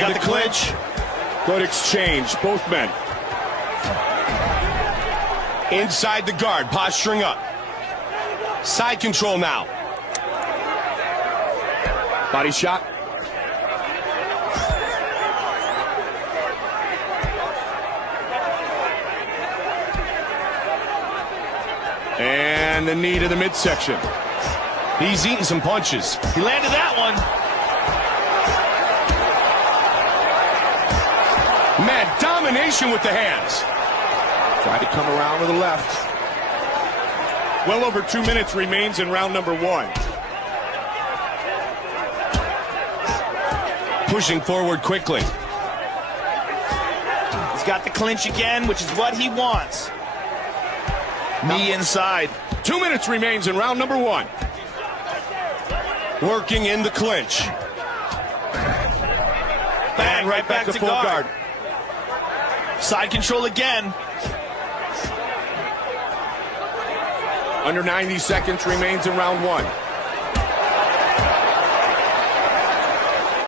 In the clinch. Good exchange, both men. Inside the guard, posturing up. Side control now. Body shot. And the knee to the midsection. He's eating some punches. He landed that one. Man, domination with the hands. Tried to come around to the left. Well over 2 minutes remains in round number 1. Pushing forward quickly. He's got the clinch again, which is what he wants. Knee inside. 2 minutes remains in round number 1. Working in the clinch. Bang, right back to full guard. Side control again. Under 90 seconds remains in round 1.